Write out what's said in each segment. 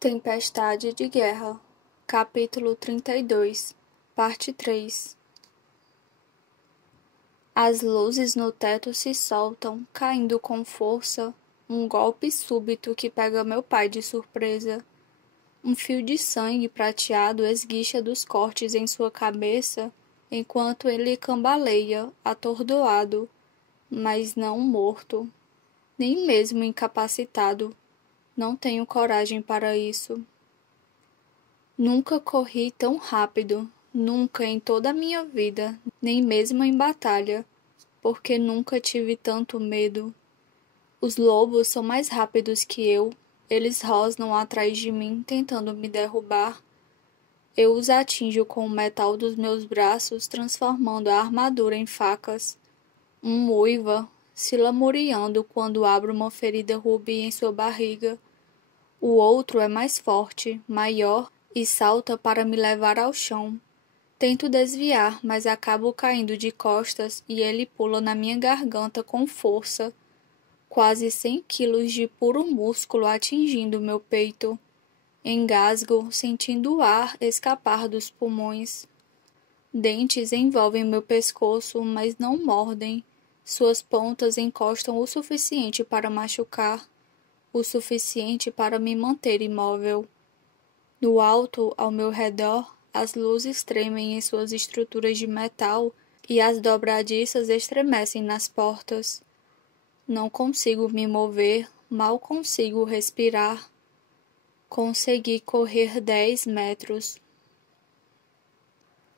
Tempestade de Guerra, capítulo 32, parte 3. As luzes no teto se soltam, caindo com força, um golpe súbito que pega meu pai de surpresa. Um fio de sangue prateado esguicha dos cortes em sua cabeça, enquanto ele cambaleia, atordoado, mas não morto, nem mesmo incapacitado. Não tenho coragem para isso. Nunca corri tão rápido, nunca em toda a minha vida, nem mesmo em batalha, porque nunca tive tanto medo. Os lobos são mais rápidos que eu, eles rosnam atrás de mim, tentando me derrubar. Eu os atinjo com o metal dos meus braços, transformando a armadura em facas. Um uiva, se lamuriando quando abro uma ferida rubi em sua barriga. O outro é mais forte, maior, e salta para me levar ao chão. Tento desviar, mas acabo caindo de costas e ele pula na minha garganta com força. Quase 100 quilos de puro músculo atingindo meu peito. Engasgo, sentindo o ar escapar dos pulmões. Dentes envolvem meu pescoço, mas não mordem. Suas pontas encostam o suficiente para machucar. O suficiente para me manter imóvel. No alto, ao meu redor, as luzes tremem em suas estruturas de metal e as dobradiças estremecem nas portas. Não consigo me mover, mal consigo respirar. Consegui correr 10 metros.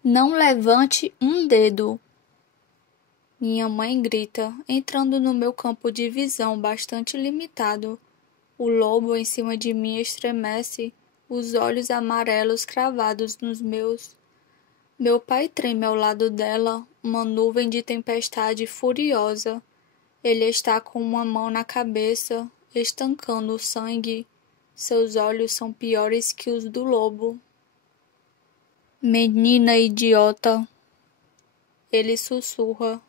Não levante um dedo! Minha mãe grita, entrando no meu campo de visão bastante limitado. O lobo em cima de mim estremece, os olhos amarelos cravados nos meus. Meu pai treme ao lado dela, uma nuvem de tempestade furiosa. Ele está com uma mão na cabeça, estancando o sangue. Seus olhos são piores que os do lobo. Menina idiota! Ele sussurra.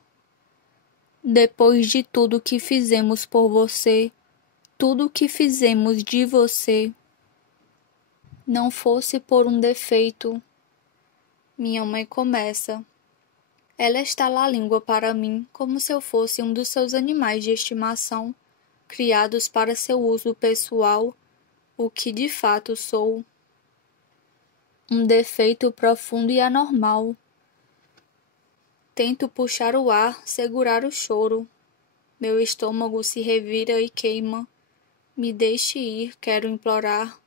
Depois de tudo que fizemos por você, tudo o que fizemos de você, não fosse por um defeito. Minha mãe começa. Ela estala a língua para mim como se eu fosse um dos seus animais de estimação, criados para seu uso pessoal, o que de fato sou. Um defeito profundo e anormal. Tento puxar o ar, segurar o choro. Meu estômago se revira e queima. Me deixe ir, quero implorar,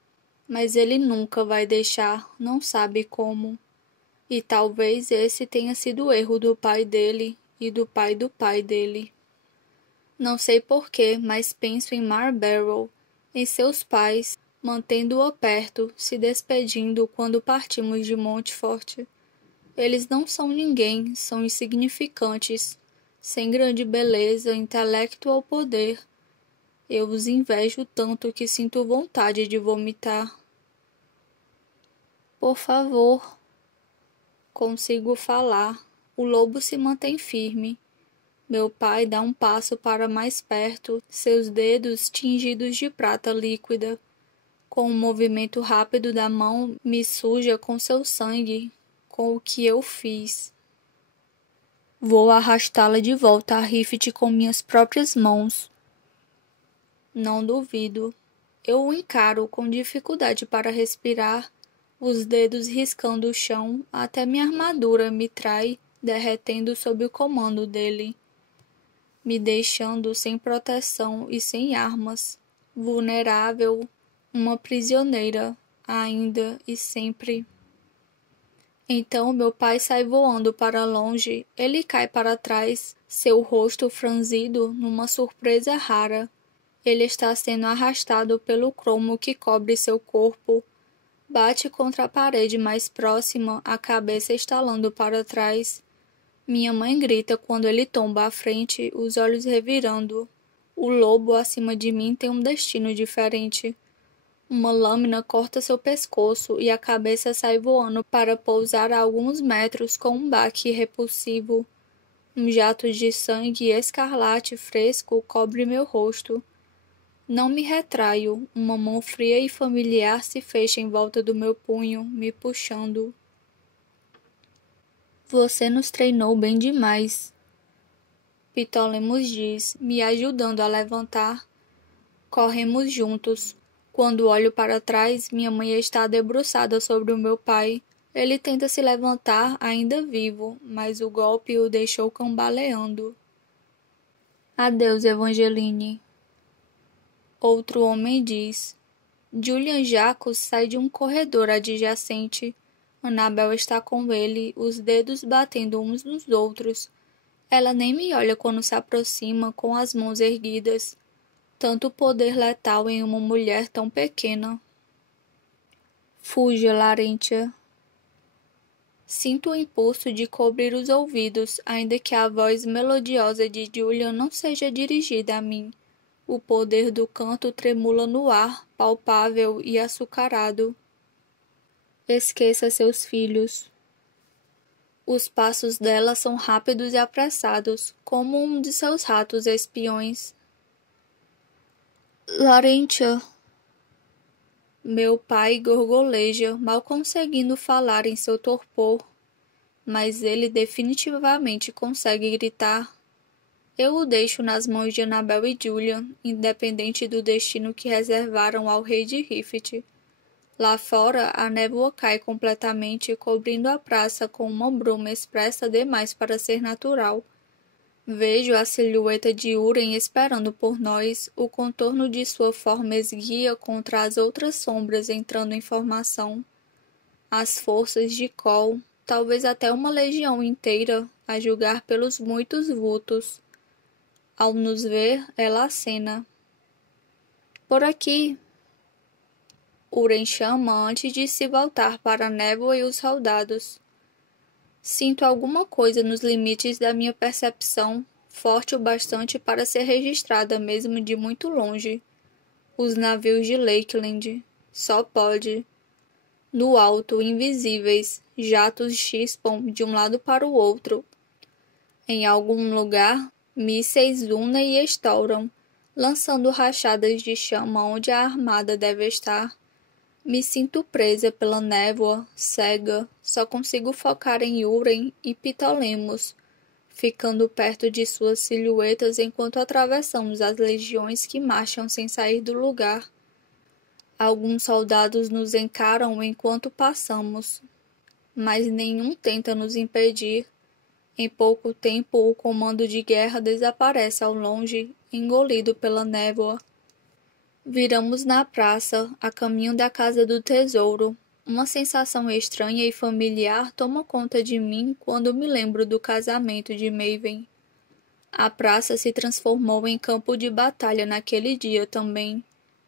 mas ele nunca vai deixar, não sabe como. E talvez esse tenha sido o erro do pai dele e do pai dele. Não sei porquê, mas penso em Mar Barrow, em seus pais, mantendo-o perto, se despedindo quando partimos de Montfort. Eles não são ninguém, são insignificantes, sem grande beleza, intelecto ou poder. Eu os invejo tanto que sinto vontade de vomitar. Por favor. Consigo falar. O lobo se mantém firme. Meu pai dá um passo para mais perto, seus dedos tingidos de prata líquida. Com um movimento rápido da mão, me suja com seu sangue, com o que eu fiz. Vou arrastá-la de volta a Rift com minhas próprias mãos. Não duvido. Eu o encaro com dificuldade para respirar, os dedos riscando o chão até minha armadura me trai, derretendo sob o comando dele, me deixando sem proteção e sem armas, vulnerável, uma prisioneira, ainda e sempre. Então meu pai sai voando para longe, ele cai para trás, seu rosto franzido numa surpresa rara. Ele está sendo arrastado pelo cromo que cobre seu corpo. Bate contra a parede mais próxima, a cabeça estalando para trás. Minha mãe grita quando ele tomba à frente, os olhos revirando. O lobo acima de mim tem um destino diferente. Uma lâmina corta seu pescoço e a cabeça sai voando para pousar a alguns metros com um baque repulsivo. Um jato de sangue escarlate fresco cobre meu rosto. Não me retraio, uma mão fria e familiar se fecha em volta do meu punho, me puxando. Você nos treinou bem demais, Ptolemos diz, me ajudando a levantar. Corremos juntos. Quando olho para trás, minha mãe está debruçada sobre o meu pai. Ele tenta se levantar, ainda vivo, mas o golpe o deixou cambaleando. Adeus, Evangeline. Outro homem diz. Julian Jacos sai de um corredor adjacente. Annabel está com ele, os dedos batendo uns nos outros. Ela nem me olha quando se aproxima com as mãos erguidas. Tanto poder letal em uma mulher tão pequena. Fuja, Larentia. Sinto o impulso de cobrir os ouvidos, ainda que a voz melodiosa de Julian não seja dirigida a mim. O poder do canto tremula no ar, palpável e açucarado. Esqueça seus filhos. Os passos dela são rápidos e apressados, como um de seus ratos espiões. Larentia. Meu pai gorgoleja, mal conseguindo falar em seu torpor, mas ele definitivamente consegue gritar. Eu o deixo nas mãos de Annabel e Julian, independente do destino que reservaram ao rei de Rift. Lá fora, a névoa cai completamente, cobrindo a praça com uma bruma espessa demais para ser natural. Vejo a silhueta de Uren esperando por nós, o contorno de sua forma esguia contra as outras sombras entrando em formação. As forças de Kol, talvez até uma legião inteira, a julgar pelos muitos vultos. Ao nos ver, ela acena. Por aqui! Uren chama antes de se voltar para a névoa e os soldados. Sinto alguma coisa nos limites da minha percepção, forte o bastante para ser registrada mesmo de muito longe. Os navios de Lakeland. Só pode. No alto, invisíveis, jatos chispam de um lado para o outro. Em algum lugar, mísseis unem e estouram, lançando rachadas de chama onde a armada deve estar. Me sinto presa pela névoa, cega, só consigo focar em Uren e Ptolemos, ficando perto de suas silhuetas enquanto atravessamos as legiões que marcham sem sair do lugar. Alguns soldados nos encaram enquanto passamos, mas nenhum tenta nos impedir. Em pouco tempo, o comando de guerra desaparece ao longe, engolido pela névoa. Viramos na praça, a caminho da Casa do Tesouro. Uma sensação estranha e familiar toma conta de mim quando me lembro do casamento de Maven. A praça se transformou em campo de batalha naquele dia também,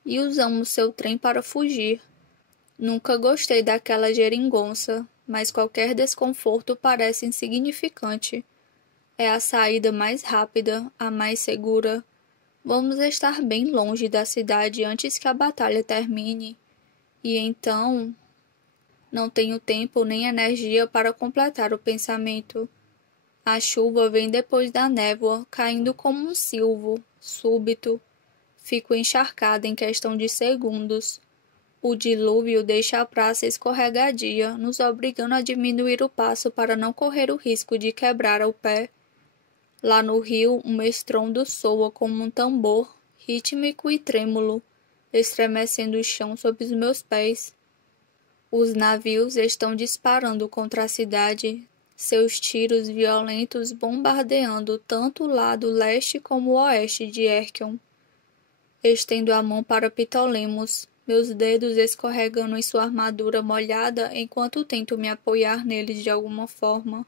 e usamos seu trem para fugir. Nunca gostei daquela geringonça, mas qualquer desconforto parece insignificante. É a saída mais rápida, a mais segura. Vamos estar bem longe da cidade antes que a batalha termine. E então... Não tenho tempo nem energia para completar o pensamento. A chuva vem depois da névoa, caindo como um silvo, súbito. Fico encharcada em questão de segundos. O dilúvio deixa a praça escorregadia, nos obrigando a diminuir o passo para não correr o risco de quebrar o pé. Lá no rio, um estrondo soa como um tambor, rítmico e trêmulo, estremecendo o chão sob os meus pés. Os navios estão disparando contra a cidade, seus tiros violentos bombardeando tanto o lado leste como o oeste de Erchion. Estendo a mão para Ptolemos, meus dedos escorregando em sua armadura molhada enquanto tento me apoiar neles de alguma forma.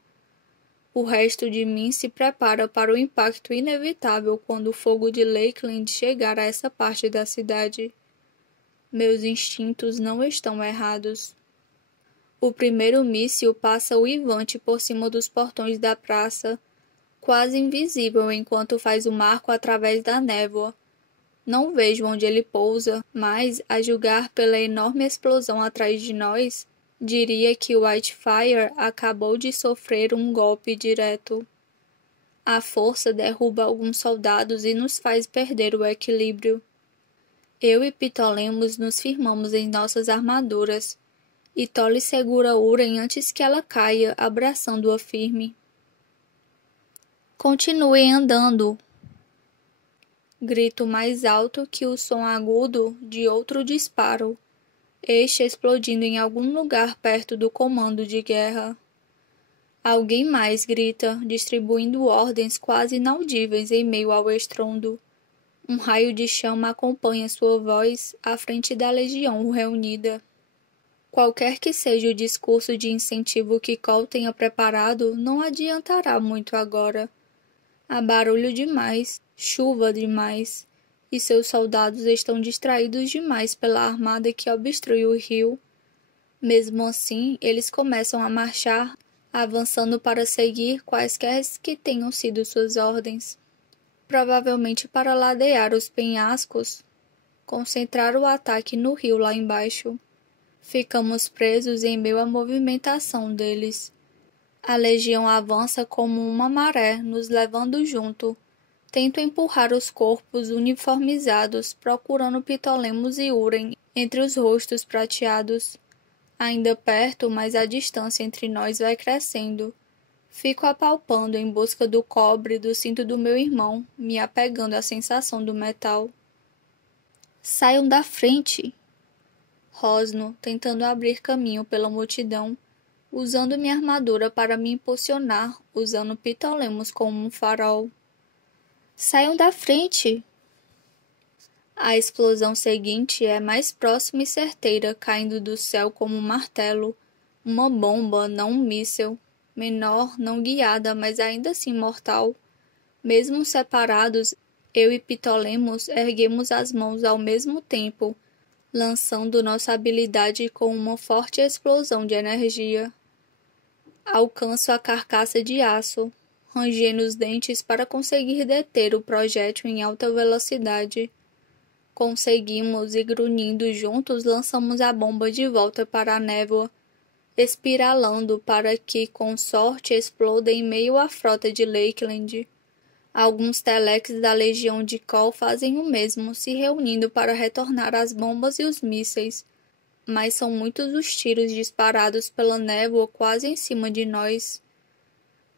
O resto de mim se prepara para o impacto inevitável quando o fogo de Lakeland chegar a essa parte da cidade. Meus instintos não estão errados. O primeiro míssil passa uivante por cima dos portões da praça, quase invisível enquanto faz o marco através da névoa. Não vejo onde ele pousa, mas, a julgar pela enorme explosão atrás de nós, diria que o Whitefire acabou de sofrer um golpe direto. A força derruba alguns soldados e nos faz perder o equilíbrio. Eu e Pitolemos nos firmamos em nossas armaduras, e Toli segura Uren antes que ela caia, abraçando-a firme. Continuem andando! Grito mais alto que o som agudo de outro disparo, este explodindo em algum lugar perto do comando de guerra. Alguém mais grita, distribuindo ordens quase inaudíveis em meio ao estrondo. Um raio de chama acompanha sua voz à frente da legião reunida. Qualquer que seja o discurso de incentivo que Cole tenha preparado, não adiantará muito agora. Há barulho demais, chuva demais, e seus soldados estão distraídos demais pela armada que obstrui o rio. Mesmo assim, eles começam a marchar, avançando para seguir quaisquer que tenham sido suas ordens. Provavelmente para ladear os penhascos, concentrar o ataque no rio lá embaixo. Ficamos presos em meio à movimentação deles. A legião avança como uma maré, nos levando junto. Tento empurrar os corpos uniformizados, procurando Pitolemos e Uren entre os rostos prateados. Ainda perto, mas a distância entre nós vai crescendo. Fico apalpando em busca do cobre do cinto do meu irmão, me apegando à sensação do metal. Saiam da frente! Rosno, tentando abrir caminho pela multidão, usando minha armadura para me impulsionar, usando Pitolemos como um farol. Saiam da frente! A explosão seguinte é mais próxima e certeira, caindo do céu como um martelo. Uma bomba, não um míssil. Menor, não guiada, mas ainda assim mortal. Mesmo separados, eu e Pitolemos erguemos as mãos ao mesmo tempo, lançando nossa habilidade com uma forte explosão de energia. Alcanço a carcaça de aço, rangendo os dentes para conseguir deter o projétil em alta velocidade. Conseguimos e, grunhindo juntos, lançamos a bomba de volta para a névoa, espiralando para que, com sorte, exploda em meio à frota de Lakeland. Alguns telex da legião de Cole fazem o mesmo, se reunindo para retornar as bombas e os mísseis, mas são muitos os tiros disparados pela névoa quase em cima de nós.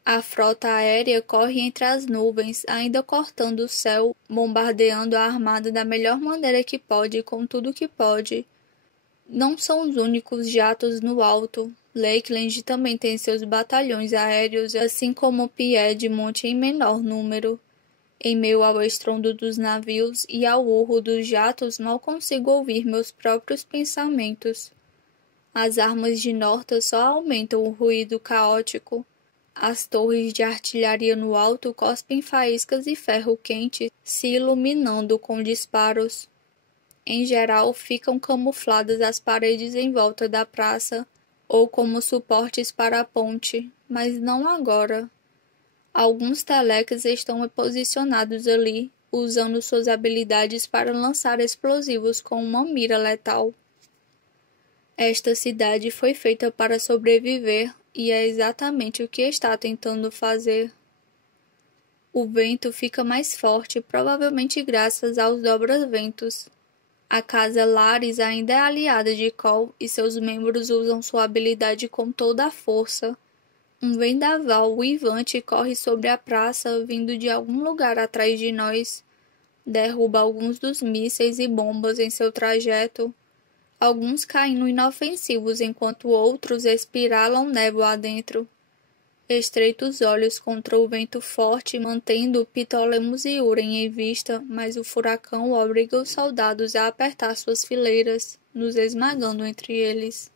A frota aérea corre entre as nuvens, ainda cortando o céu, bombardeando a armada da melhor maneira que pode, com tudo que pode. Não são os únicos jatos no alto. Lakeland também tem seus batalhões aéreos, assim como Piedmont em menor número. Em meio ao estrondo dos navios e ao urro dos jatos, mal consigo ouvir meus próprios pensamentos. As armas de Norta só aumentam o ruído caótico. As torres de artilharia no alto cospem faíscas e ferro quente, se iluminando com disparos. Em geral, ficam camufladas as paredes em volta da praça, ou como suportes para a ponte, mas não agora. Alguns telex estão posicionados ali, usando suas habilidades para lançar explosivos com uma mira letal. Esta cidade foi feita para sobreviver, e é exatamente o que está tentando fazer. O vento fica mais forte, provavelmente graças aos dobra-ventos. A Casa Lares ainda é aliada de Cole e seus membros usam sua habilidade com toda a força. Um vendaval uivante corre sobre a praça, vindo de algum lugar atrás de nós. Derruba alguns dos mísseis e bombas em seu trajeto. Alguns caem inofensivos, enquanto outros espiralam névoa adentro. Estreito os olhos contra o vento forte, mantendo Pitolemos e Uren em vista, mas o furacão obriga os soldados a apertar suas fileiras, nos esmagando entre eles.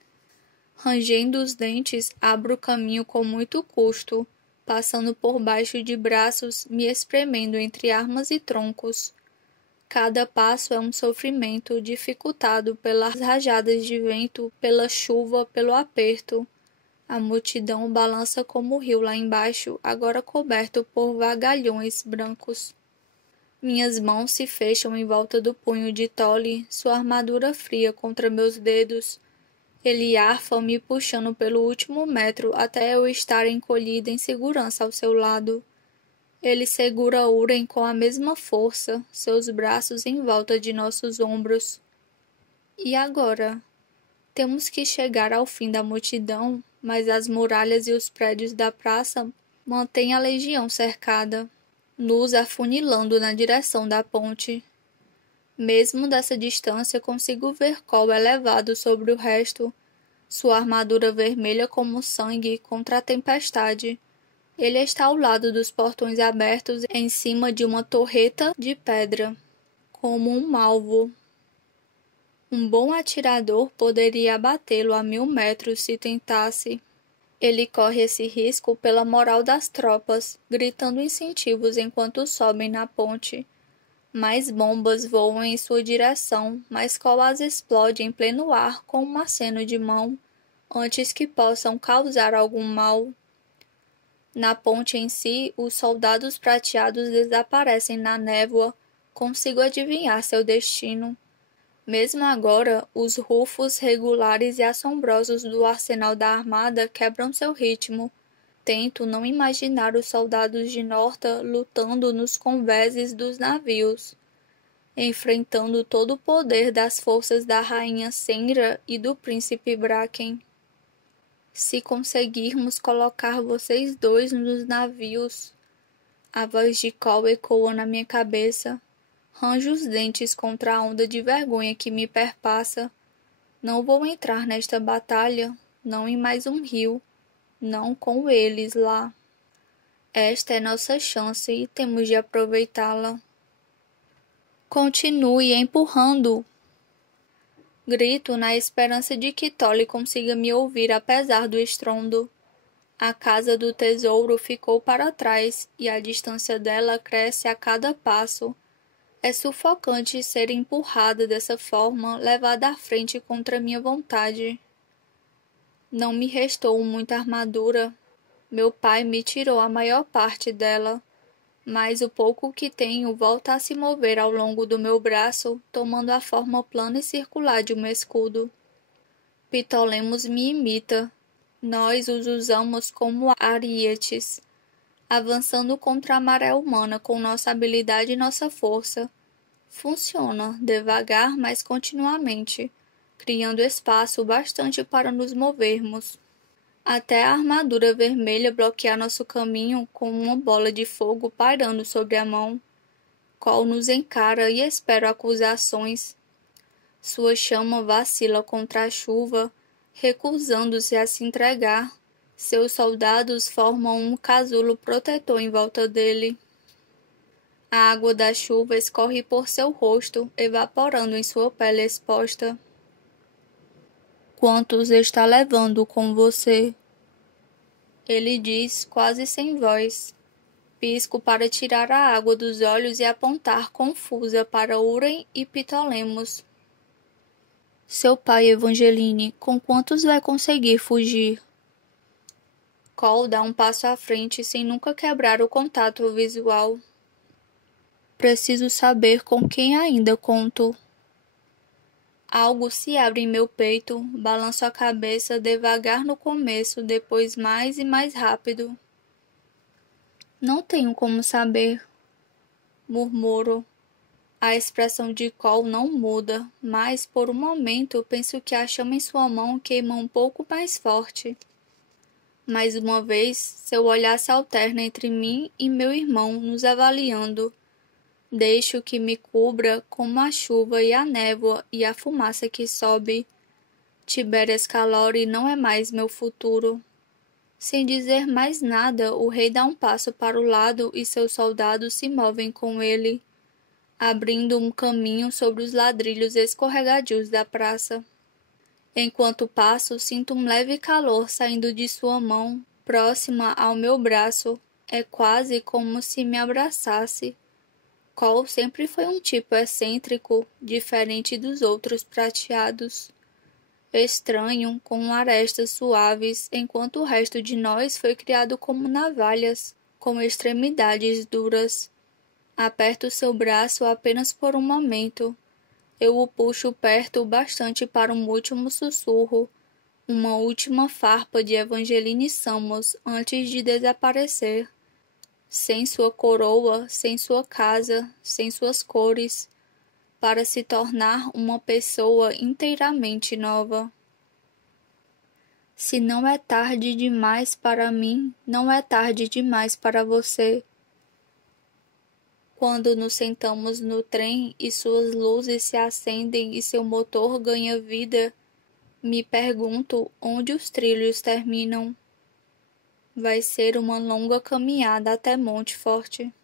Rangendo os dentes, abro o caminho com muito custo, passando por baixo de braços, me espremendo entre armas e troncos. Cada passo é um sofrimento, dificultado pelas rajadas de vento, pela chuva, pelo aperto. A multidão balança como o rio lá embaixo, agora coberto por vagalhões brancos. Minhas mãos se fecham em volta do punho de Toli, sua armadura fria contra meus dedos. Ele arfa me puxando pelo último metro até eu estar encolhida em segurança ao seu lado. Ele segura Uren com a mesma força, seus braços em volta de nossos ombros. E agora? Temos que chegar ao fim da multidão, mas as muralhas e os prédios da praça mantêm a legião cercada, nos afunilando na direção da ponte. Mesmo dessa distância consigo ver Cole elevado sobre o resto, sua armadura vermelha como sangue contra a tempestade. Ele está ao lado dos portões abertos em cima de uma torreta de pedra, como um alvo. Um bom atirador poderia abatê-lo a 1000 metros se tentasse. Ele corre esse risco pela moral das tropas, gritando incentivos enquanto sobem na ponte. Mais bombas voam em sua direção, mas Cole as explode em pleno ar com um aceno de mão, antes que possam causar algum mal. Na ponte em si, os soldados prateados desaparecem na névoa. Consigo adivinhar seu destino. Mesmo agora, os rufos regulares e assombrosos do arsenal da armada quebram seu ritmo. Tento não imaginar os soldados de Northa lutando nos convéses dos navios, enfrentando todo o poder das forças da rainha Senra e do príncipe Bracken. Se conseguirmos colocar vocês dois nos navios, a voz de Cole ecoa na minha cabeça. Ranjo os dentes contra a onda de vergonha que me perpassa. Não vou entrar nesta batalha, não em mais um rio, não com eles lá. Esta é nossa chance e temos de aproveitá-la. Continue empurrando! Grito na esperança de que Tolly consiga me ouvir apesar do estrondo. A casa do tesouro ficou para trás e a distância dela cresce a cada passo. É sufocante ser empurrada dessa forma, levada à frente contra minha vontade. Não me restou muita armadura. Meu pai me tirou a maior parte dela, mas o pouco que tenho volta a se mover ao longo do meu braço, tomando a forma plana e circular de um escudo. Ptolemos me imita. Nós os usamos como arietes, avançando contra a maré humana com nossa habilidade e nossa força. Funciona, devagar, mas continuamente, criando espaço bastante para nos movermos. Até a armadura vermelha bloquear nosso caminho com uma bola de fogo pairando sobre a mão. Cole nos encara e espera acusações. Sua chama vacila contra a chuva, recusando-se a se entregar. Seus soldados formam um casulo protetor em volta dele. A água da chuva escorre por seu rosto, evaporando em sua pele exposta. Quantos está levando com você? Ele diz, quase sem voz. Pisco para tirar a água dos olhos e apontar confusa para Uren e Ptolemos. Seu pai, Evangeline, com quantos vai conseguir fugir? Cole dá um passo à frente sem nunca quebrar o contato visual. Preciso saber com quem ainda conto. Algo se abre em meu peito, balanço a cabeça devagar no começo, depois mais e mais rápido. Não tenho como saber, murmuro. A expressão de Cole não muda, mas por um momento penso que a chama em sua mão queima um pouco mais forte. Mais uma vez, seu olhar se alterna entre mim e meu irmão, nos avaliando. Deixo que me cubra como a chuva e a névoa e a fumaça que sobe. Tiberias Calori não é mais meu futuro. Sem dizer mais nada, o rei dá um passo para o lado e seus soldados se movem com ele, abrindo um caminho sobre os ladrilhos escorregadios da praça. Enquanto passo, sinto um leve calor saindo de sua mão, próxima ao meu braço. É quase como se me abraçasse. Cole sempre foi um tipo excêntrico, diferente dos outros prateados. Estranho, com arestas suaves, enquanto o resto de nós foi criado como navalhas, com extremidades duras. Aperto seu braço apenas por um momento. Eu o puxo perto o bastante para um último sussurro, uma última farpa de Evangeline Samos antes de desaparecer. sem sua coroa, sem sua casa, sem suas cores, para se tornar uma pessoa inteiramente nova. Se não é tarde demais para mim, não é tarde demais para você. Quando nos sentamos no trem e suas luzes se acendem e seu motor ganha vida, me pergunto onde os trilhos terminam. Vai ser uma longa caminhada até Monte Forte.